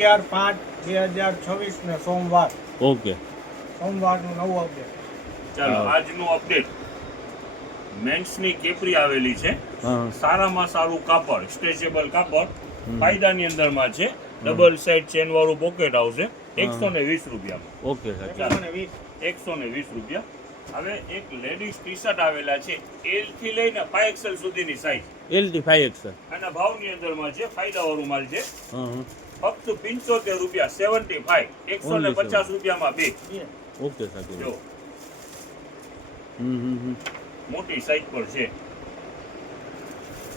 11/5/2026 ને સોમવાર. ઓકે, સોમવારનું નવું અપડેટ. ચાલો આજનું અપડેટ. મેન્સની કેપરી આવેલી છે. હા સારામાં સારું કાપડ, સ્ટ્રેચેબલ કાપડ, ફાયદાની અંદરમાં છે. ડબલ સાઇડ ચેન વાળું પોકેટ આવશે. 120 રૂપિયામાં. ઓકે સાહેબ. 120 રૂપિયા. હવે એક લેડીઝ ટી શર્ટ આવેલા છે, L થી લઈને 5XL સુધીની સાઈઝ. LT 5XL. આના ભાવની અંદરમાં છે, ફાયદાવાળું માલ છે. હા હા ફક્ત 75 રૂપિયા, 75, 150 રૂપિયામાં બે. ઓકે સાહેબ. જો હમ. મોટી સાઈઝ પર છે.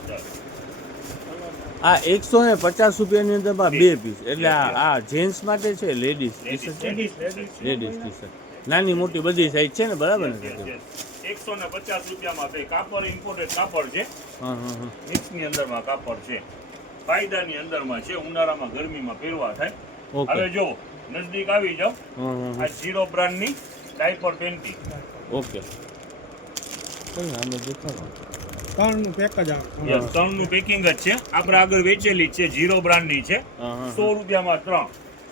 ચાલો. આ 150 રૂપિયાની અંદરમાં બે પીસ, એટલે આ જેન્ટ્સ માટે છે, લેડીઝ ટી શર્ટ નાની મોટી બધી સાઈઝ છે ને, બરાબર ને? 150 રૂપિયામાં બે. કાપડ ઇમ્પોર્ટેડ કાપડ છે. હા હા હા. મિક્સની અંદરમાં કાપડ છે, ફાયદાની અંદરમાં છે, ઉનાળામાં ગરમીમાં પહેરવા થાય. ઓકે. હવે જો નજદીક આવી જાઓ, હા હા આ ઝીરો બ્રાન્ડની ડાયપર પેન્ટી. ઓકે. આમે દેખાડો. ત્રણનું પેક જ આવે. ત્રણનું પેકિંગ જ છે. આપણે આગળ વેચેલી જ છે, ઝીરો બ્રાન્ડની છે. 100 રૂપિયામાં 3.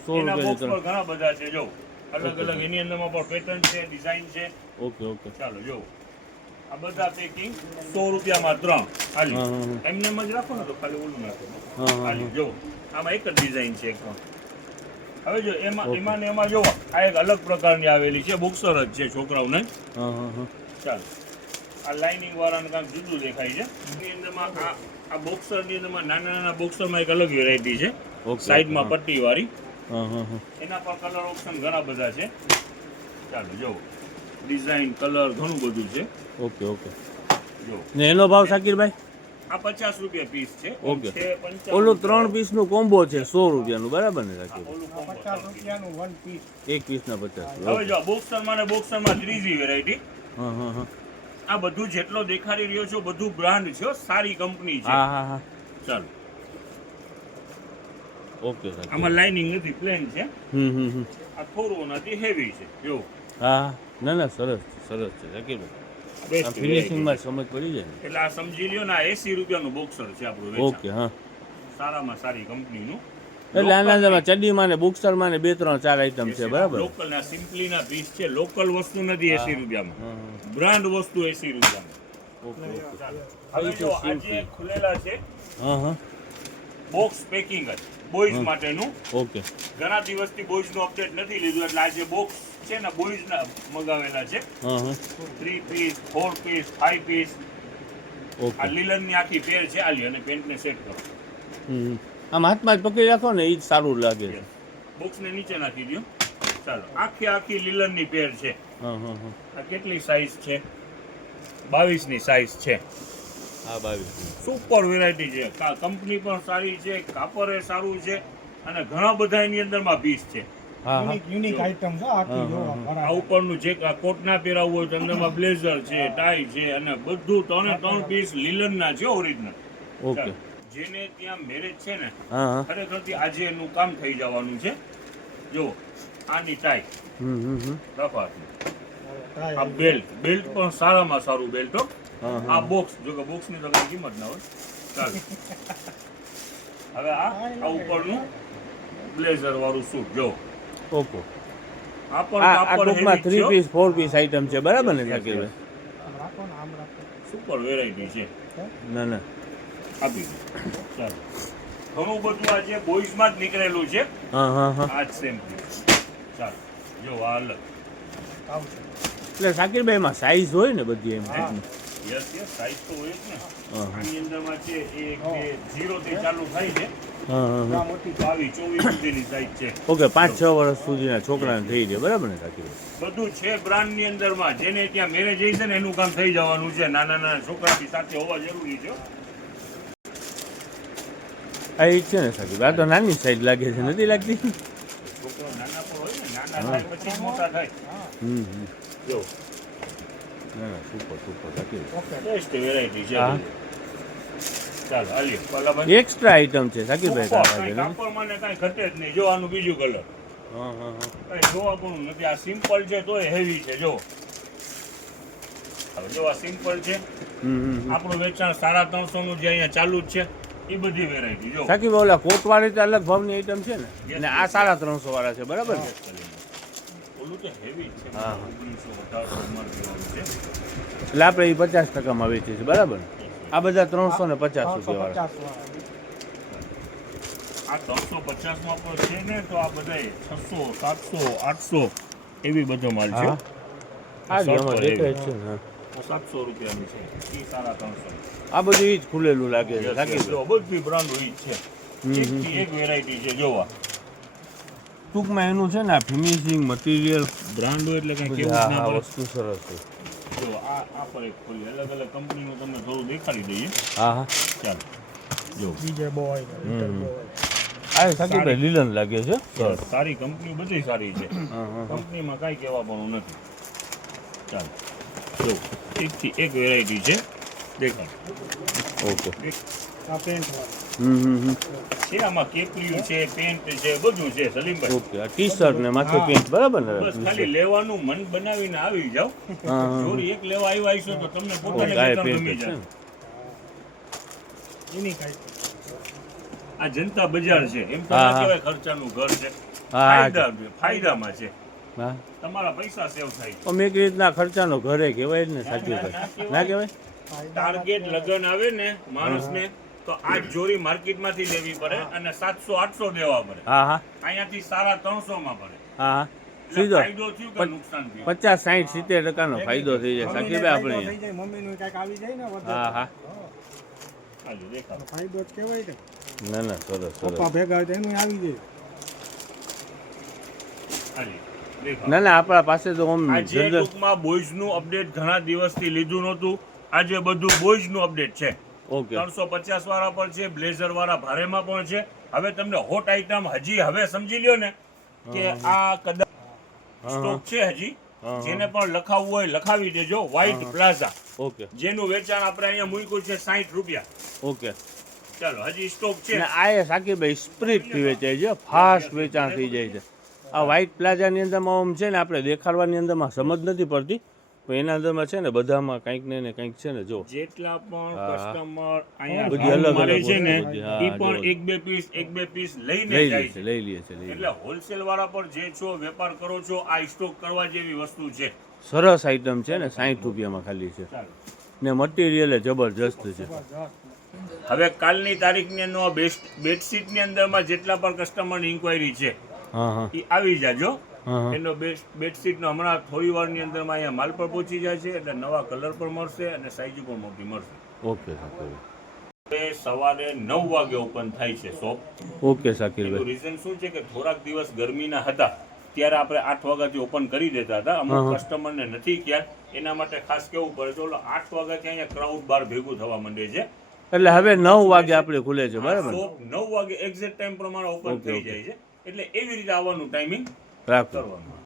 100 એના રૂપિયાની બોક્સ પર 3. ઘણા બધા છે. જો અલગ અલગ એની અંદરમાં પણ પેટર્ન છે, ડિઝાઇન છે. Okay okay. ચાલો જો આ બધા પેકિંગ 100 રૂપિયામાં 3. હાલી એમને એમ જ રાખો ને તો ખાલી ઓલું નાખો. હાલી જો આમાં એક જ ડિઝાઇન છે. હવે જો એમાં ને એમાં જો આ એક અલગ પ્રકારની આવેલી છે, બોક્સર જ છે છોકરાઓને. ચાલો આ લાઇનિંગ વાળાને કાંઈક જુદું દેખાય છે. એની અંદરમાં આ બોક્સરની અંદરમાં નાના નાના બોક્સરમાં એક અલગ વેરાયટી છે, સાઈડમાં પટ્ટી વાળી. એના પર કલર ઓપ્શન ઘણા બધા છે. ચાલો જો ડિઝાઇન, કલર ઘણું બધું છે. Okay okay. જો ને એનો ભાવ શાકીરભાઈ? આ 50 રૂપિયા પીસ છે. ઓકે. છે 55. ઓલું 3 પીસનું કોમ્બો છે 100 રૂપિયાનું, બરાબર ને શાકીરભાઈ? ઓલું combo 50 રૂપિયાનું વન પીસ. એક પીસના 50. હવે જો બોક્સરમાં ને બોક્સરમાં ત્રીજી વેરાયટી. હા. આ બધું જેટલો દેખાડી રહ્યો છો બધું બ્રાન્ડ છે, સારી કંપની છે. હા. ચાલો ઓકે સાહેબ. આમાં લાઇનિંગ નથી, પ્લેન છે. હમ. આ થોડું નથી, હેવી છે. જો હા ના સરસ છે શાકીરભાઈ. બેસ્ટ ફિનિશિંગમાં સમજ પડી જાય ને. એટલે આ સમજી લ્યો ને, આ 80 રૂપિયાનું બોક્સર છે આપણું. ઓકે. હા સારામાં સારી કંપનીનું. એટલે આના ચડ્ડીમાં ને બોક્સરમાં ને 2 3 4 આઈટમ છે, બરાબર? લોકલ ના સિમ્પલીના પીસ છે. લોકલ વસ્તુ નથી 80 રૂપિયામાં, બ્રાન્ડ વસ્તુ 80 રૂપિયામાં. ઓકે. હવે જો આજે ખુલેલા છે હા. બોક્સ પેકિંગ જ બોયઝ માટેનું. ઓકે. ઘણા દિવસથી બોયઝનું અપડેટ નથી લીધું, એટલે આજે બોક્સ છે ને બોયઝના મગાવેલા છે. 3 પીસ, 4 પીસ, 5 પીસ. ઓકે. આ લીલનની આખી પેર છે. આલી અને પેન્ટને સેટ કરો. આમ હાથમાં જ પકડી રાખો ને, એ જ સારું લાગે છે. બોક્સને નીચે નાખી દો. ચાલો આખી લીલનની પેર છે. હા. આ કેટલી સાઈઝ છે? 22ની સાઈઝ છે. હા 22. સુપર વેરાયટી છે. કંપની પણ સારી છે, કાપડ એ સારું છે, અને ઘણા બધા એની અંદરમાં પીસ છે. હા. યુનિક આઈટમ છે આખી. જો આ ઉપરનું જે કોટ ના પહેરાવવું હોય તો અંદરમાં બ્લેઝર છે, ટાઈ છે, અને બધું 3 પીસ લીલનના છે, ઓરિજિનલ. ઓકે. જેને ત્યાં મેરેજ છે ને, હા. ખરેખરથી આજે એનું કામ થઈ જવાનું છે. જો આની ટાઈ રફાથી, આ બેલ્ટ પણ સારામાં સારું બેલ્ટ હો. આ બોક્સ, જો કે બોક્સની તો કઈ કિંમત ના હોય. ચાલો હવે આ ઉપરનું બ્લેઝર વાળું સૂટ જો. ઓકે. આ પણ આ કાપડ ટૂંકમાં heavy 3 પીસ 4 પીસ આઈટમ છે, બરાબર ને શાકીરભાઈ? રાખો ને, આમ રાખો. સુપર વેરાયટી છે. ના આપી દો. ચાલો ઘણું બધું આજે બોયઝમાં જ નીકળેલું છે. હા. આ જ સેમ પીસ. ચાલો જો આ અલગ આવશે. એટલે શાકીરભાઈમાં સાઈઝ હોય ને બધી એમ ટાઈપની? યસ સાઈઝ તો હોય જ ને. આની અંદરમાં છે 1 2 0 થી ચાલુ થાય છે. હા. મોટી તો આવી 24 સુધીની સાઈઝ છે. ઓકે. 5-6 વર્ષ સુધીના છોકરાને થઈ જાય, બરાબર ને શાકીરભાઈ? બધું છે બ્રાન્ડની અંદરમાં. જેને ત્યાં મેરેજ હશે ને એનું કામ થઈ જવાનું છે. નાના છોકરાની સાથે હોવા જરૂરી છે. આ એ છે ને શાકીરભાઈ? આ તો નાની સાઈઝ લાગે છે, નથી લાગતી? છોકરા નાના પણ હોય ને, નાના થાય પછી મોટા થાય. જો ના સુપર શાકીરભાઈ. બેસ્ટ વેરાયટી છે. હા. ચાલો આલ્યો પલાભાઈ. એક્સ્ટ્રા આઈટમ છે શાકીરભાઈ. કાપડમાં ને કાંઈ ઘટે જ નહીં. જો આનું બીજું કલર કાંઈ જોવા પણ નથી. આ સિમ્પલ છે તોય હેવી છે. જો જો આ સિમ્પલ છે. આપણું વેચાણ 350 નું જે અહીંયા ચાલુ જ છે. એ બધી વેરાયટી જો સાકી ઓલા કોટવાળી તો અલગ ભાવની આઈટમ છે ને અને આ 350 વાળા છે બરાબર ને ઓલું તો હેવી છે હા. 1900 માં દેવાનું છે એટલે આપણે એ 50%માં વેચીએ છીએ બરાબર ને આ બધા 350 રૂપિયા વાળા 350 વાળા. આ 350 માં પણ છે ને તો આ બધાય 600 700 800 એવી બધો માલ છે હા. આ જ એમાં દેખાય છે ને હા. આ 700 રૂપિયાની છે એ સાડા 300 આ બધું ઈ જ ખુલેલું લાગે છે સાકી જો બધી બ્રાન્ડ હોય છે એકથી એક વેરાયટી છે જોવા ટૂંકમાં એનું છે ને આ ફિનિશિંગ મટીરિયલ બ્રાન્ડ હોય એટલે કઈ કેવું જ હા ના હા પડે વસ્તુ સરસ છે જો આ પર એક ખોલી અલગ અલગ કંપનીનું તમને થોડું દેખાડી દઈએ હા હા ચાલો જો DJ boy, little boy. આ સાકીભાઈ લીલન લાગે છે સરસ સારી કંપની બધી સારી છે હા હા કંપનીમાં કાંઈ કહેવા પણ નથી ચાલો જો એકથી એક વેરાયટી છે દેખાડ ઓકે આ પેન્ટ વાળું. છે આમાં કેપરીયું છે પેન્ટ છે બધું છે સલીમભાઈ ઓકે આ ટી શર્ટ ને માથે પેન્ટ બરાબર ને બસ ખાલી લેવાનું મન બનાવીને આવી જાવ હા હા જોડી એક લેવા આવ્યા હશો તો તમને પોતાને ગાય વેચાણ પેન્ટ ગમી છે જાય ને એની કાંઈ આ જનતા બજાર છે એમ તો હા, ના હા. કહેવાય ખર્ચાનું ઘર છે હા ફાયદામાં છે હા તમારા પૈસા સેવ થાય છે અમે એક રીતના ખર્ચાનો ઘરે કહેવાય જ ને સાકીભાઈ ના કહેવાય ટાર્ગેટ લગન આવે ને માણસને તો આ જોડી માર્કેટમાંથી લેવી પડે અને 700 800 દેવા પડે હા હા અહીંયાથી સારા 300 માં પડે હા હા એટલે સીધો ફાયદો થયું કે નુકસાન થયું 50 60 70% ફાયદો થઈ જાય મમ્મીને સાકીભાઈ ફાયદો આપણે થઈ જાય, મમ્મીનું કાંઈક આવી જાય ને વધારે. હા હા હાલો દેખાડો ફાયદો જ કહેવાય ને. ના ના સરસ સરસ પપ્પા ભેગા હોય તો એનું આવી જાય. હાલી દેખાડો ના ના આપણા પાસે તો આમ આજે જનરલ ટૂંકમાં બોયઝનું અપડેટ ઘણા દિવસથી લીધું નહોતું આજે બધું બોયઝનું અપડેટ છે ઓકે 350 વાળા પણ છે બ્લેઝર વાળા ભારેમાં પણ છે હવે તમને હોટ આઈટમ હજી હવે સમજી લ્યો ને કે આ કદાચ સ્ટોક છે હજી જેને પણ લખાવવું હોય લખાવી દેજો વ્હાઈટ પ્લાઝા ઓકે જેનું વેચાણ આપણે અહીંયા મૂક્યું છે 60 રૂપિયા ઓકે ચાલો હજી સ્ટોક છે ને આ એ સાકીભાઈ સ્પ્રીટથી વેચાય છે ફાસ્ટ વેચાણ થઈ જાય છે આ વ્હાઈટ પ્લાઝાની અંદરમાં આમ છે ને આપણે દેખાડવાની અંદરમાં સમજ નથી પડતી પણ એના અંદરમાં છે ને બધામાં કંઈક ને કંઈક છે ને જો જેટલા પણ હા. કસ્ટમર અહીંયા બધી ભાવ અલગ મારે અલગ છે ને વસ્તુ, હા, એ પણ જો. એક બે પીસ લઈને લઈ જાય લે છે છે લઈ લે છે લઈ લે એટલે હોલસેલ વાળા પર જે છો વેપાર કરો છો આ સ્ટોક કરવા જેવી વસ્તુ છે સરસ આઈટમ છે ને 60 રૂપિયામાં ખાલી છે ચાલો ને મટીરિયલ જબરજસ્ત છે હવે કાલની તારીખની અંદર બેડશીટની અંદરમાં જેટલા પણ કસ્ટમરની ઇન્ક્વાયરી છે હા હા એ આવી જાજો હા હા એનો બેડશીટનો હમણાં થોડી વારની અંદરમાં અહીંયા માલ પર પહોંચી જાય છે એટલે નવા કલર પણ મળશે અને સાઈઝ પણ મોટી મળશે ઓકે સાકીરભાઈ હવે સવારે 9 વાગે ઓપન થાય છે શોપ ઓકે એનું સાકીરભાઈ રીઝન શું છે કે થોડાક દિવસ ગરમીના હતા ત્યારે આપણે 8 વાગ્યાથી ઓપન કરી દેતા હતા અમુક કસ્ટમરને નથી ક્યાં એના માટે ખાસ કેવું પડે તો 8 વાગ્યાથી અહીંયા ક્રાઉડ બાર ભેગું થવા માંડે છે એટલે હવે 9 વાગે આપણે ખુલે છે બરાબર ને? શોપ 9 વાગે એક્ઝેક્ટ ટાઈમ પ્રમાણે ઓપન થઈ જાય છે એટલે એવી રીતે આવવાનું ટાઈમિંગ રાખો કરવાનું